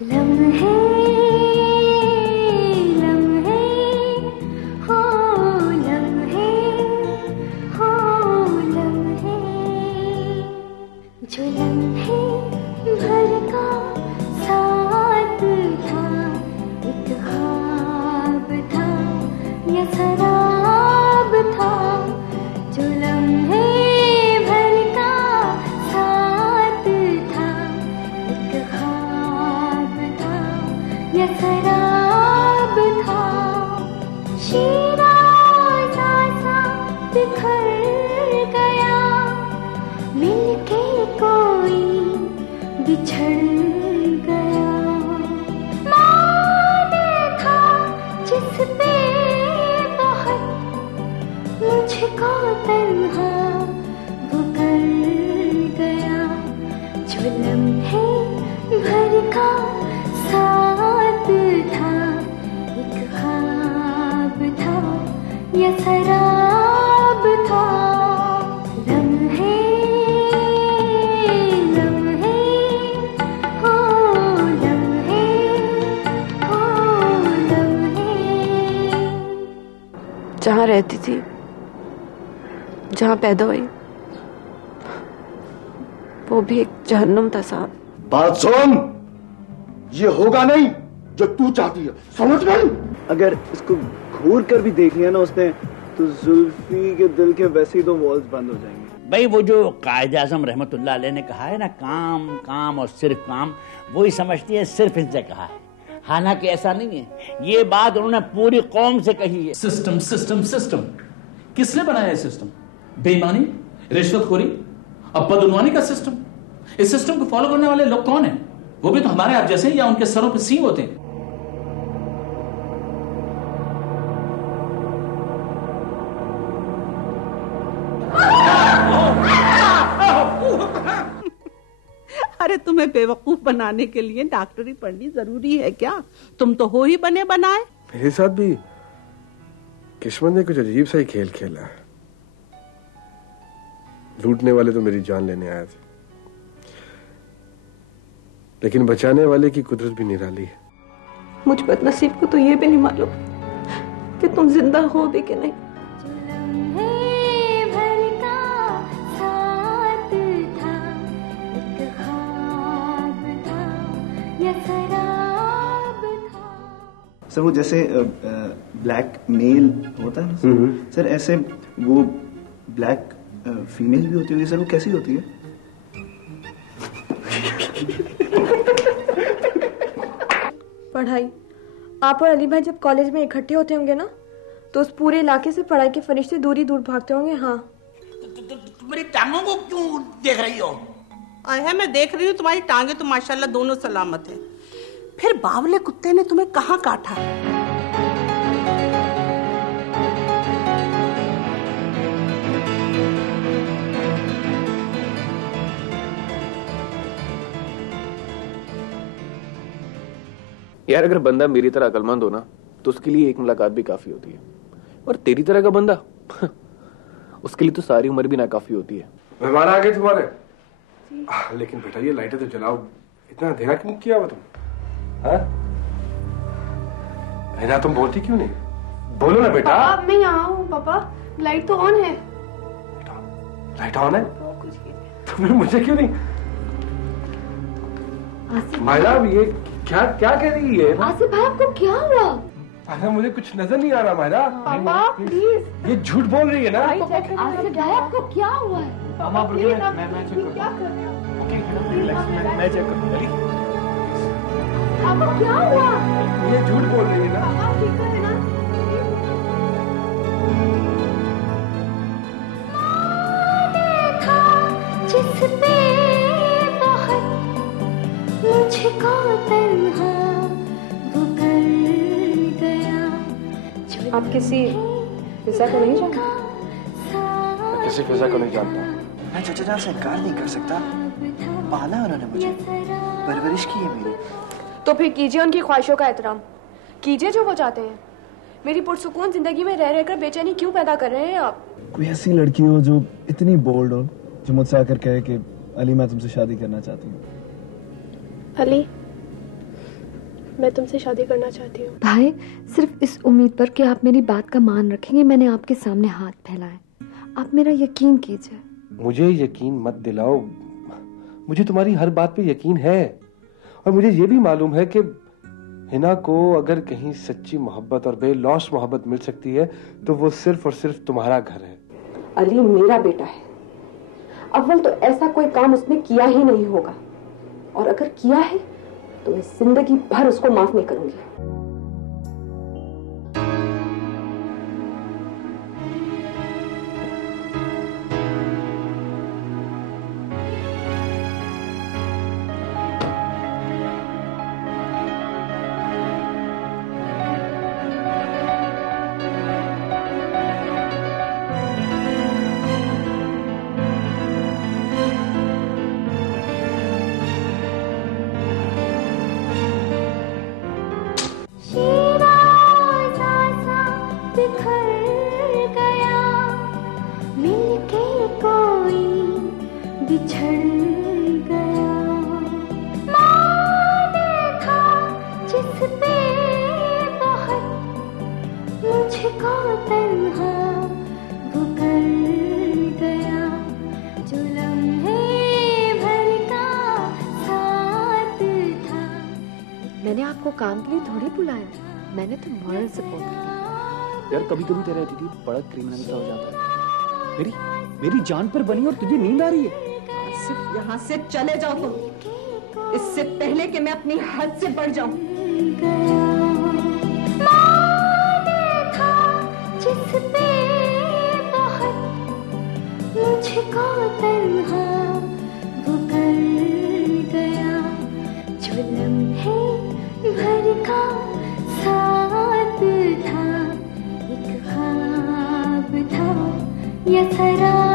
लम्हे लम्हे हो लम्हे हो लम्हे, जो लम्हे भर का साथ था, एक ख्वाब था या शराब था। जो लम्हे भर का साथ था, एक ख्वाब था या शराब था। शीराज़ा सा बिखर गया, मिलके कोई बिछड़ गया। मान था जिस पे बहुत, मुझको तन्हा वो कर गया। जो लम्हे भर का साथ था, एक ख्वाब था या शराब था। लम्हे लम्हे हो लम्हे हो लम्हे। जहाँ रहती थी, जहाँ पैदा हुई, वो भी एक जहन्नुम था साहब। बात सुन, ये होगा नहीं जो तू चाहती है, समझ गई? अगर इसको घूर कर भी देख लिया ना उसने, तो जुल्फी के दिल के वैसे ही 2 वॉल्स बंद हो जाएंगे। भाई वो जो कायद-ए-आज़म रहमतुल्लाह अलैह ने कहा है ना, काम काम और सिर्फ काम, वो ही समझती है सिर्फ इनसे कहा है। हालांकि ऐसा नहीं है, ये बात उन्होंने पूरी कौम से कही है। सिस्टम सिस्टम सिस्टम, किसने बनाया है सिस्टम? बेईमानी, रिश्वतखोरी और बदउनवानी का सिस्टम। इस सिस्टम को फॉलो करने वाले लोग कौन हैं? वो भी तो हमारे आप जैसे, या उनके सरों पे सींग होते हैं। अरे तुम्हें बेवकूफ बनाने के लिए डॉक्टरी पढ़नी जरूरी है क्या? तुम तो हो ही बने बनाए। मेरे साथ भी किस्मत ने कुछ अजीब सा ही खेल खेला है। लूटने वाले तो मेरी जान लेने आए थे, लेकिन बचाने वाले की कुदरत भी निराली है। मुझ बदनसीब को तो ये भी नहीं मालूम कि तुम जिंदा हो भी कि नहीं। सर वो जैसे ब्लैक मेल होता है ना सर, ऐसे वो ब्लैक फीमेल भी होती होगी सर, वो कैसी होती है? पढ़ाई। आप और अली भाई जब कॉलेज में इकट्ठे होते होंगे ना, तो उस पूरे इलाके से पढ़ाई के फरिश्ते दूर भागते होंगे। हाँ, तुम मेरी टांगों को क्यों देख रही हो? है मैं देख रही हूँ, तुम्हारी टांगे तो माशाल्लाह दोनों सलामत है। फिर बावले कुत्ते ने तुम्हें कहाँ काटा? यार अगर बंदा मेरी तरह अक्लमंद हो ना, तो उसके लिए एक मुलाकात भी काफी होती है, और तेरी तरह का बंदा उसके लिए तो सारी उम्र भी ना काफी होती है। मेहमान आ गए तुम्हारे। लेकिन बेटा ये लाइटें तो जलाओ, इतना अंधेरा क्यों किया हुआ तुम? है तुम बोलती क्यों नहीं? बोलो ना बेटा। पापा मैं यहाँ हूँ। पापा लाइट तो ऑन है। लाइट ऑन है? तुमने मुझे क्यों नहीं? मायरा ये क्या क्या कह रही है? आसिफ भाई आपको क्या हुआ? मायरा मुझे कुछ नजर नहीं आ रहा। मायरा पापा प्लीज। ये झूठ बोल रही है ना? आसिफ भाई आपको क्या हुआ है? मामा मैं चेक करूँ। मैं चेक करूँ। आपको क्या हुआ? ये झूठ बोल रही है ना? पापा ठीक तो है ना? था जिस पे बहुत, मुझको तन्हा वो कर गया। आप किसी पिज़्ज़ा को नहीं जानते? मैं किसी पिज़्ज़ा को नहीं जानता। मैं चाचा जान से इनकार नहीं कर सकता, पाला है उन्होंने मुझे, परवरिश की है मेरी। तो फिर कीजिए उनकी ख्वाहिशों का एहतराम, कीजिए जो वो चाहते हैं। मेरी पुरसुकून जिंदगी में रह रहकर बेचैनी क्यों पैदा कर रहे हैं आप? कोई ऐसी लड़की हो जो इतनी बोल्ड हो, जो मुझसे आकर कहे कि अली मैं तुमसे शादी करना चाहती हूँ। अली मैं तुमसे शादी करना चाहती हूँ। भाई, सिर्फ इस उम्मीद पर कि आप मेरी बात का मान रखेंगे मैंने आपके सामने हाथ फैलाए। आप मेरा यकीन कीजिए। मुझे यकीन मत दिलाओ, मुझे तुम्हारी हर बात पे यकीन है। और मुझे ये भी मालूम है कि हिना को अगर कहीं सच्ची मोहब्बत और बेलौस मोहब्बत मिल सकती है तो वो सिर्फ और सिर्फ तुम्हारा घर है। अली मेरा बेटा है। अव्वल तो ऐसा कोई काम उसने किया ही नहीं होगा, और अगर किया है तो मैं जिंदगी भर उसको माफ नहीं करूंगी। मैंने आपको काम के लिए थोड़ी बुलाया, मैंने तो मॉरल सपोर्ट किया। यार कभी कभी तेरा एटीट्यूड बड़ा क्रिमिनल सा हो जाता है। मेरी जान पर बनी और तुझे नींद आ रही है। सिर्फ यहाँ से चले जाओ तुम, इससे पहले कि मैं अपनी हद से बढ़ जाऊं। मुझको तन्हा वो कर गया, जो लम्हे भर का साथ था, एक ख्वाब था या सरा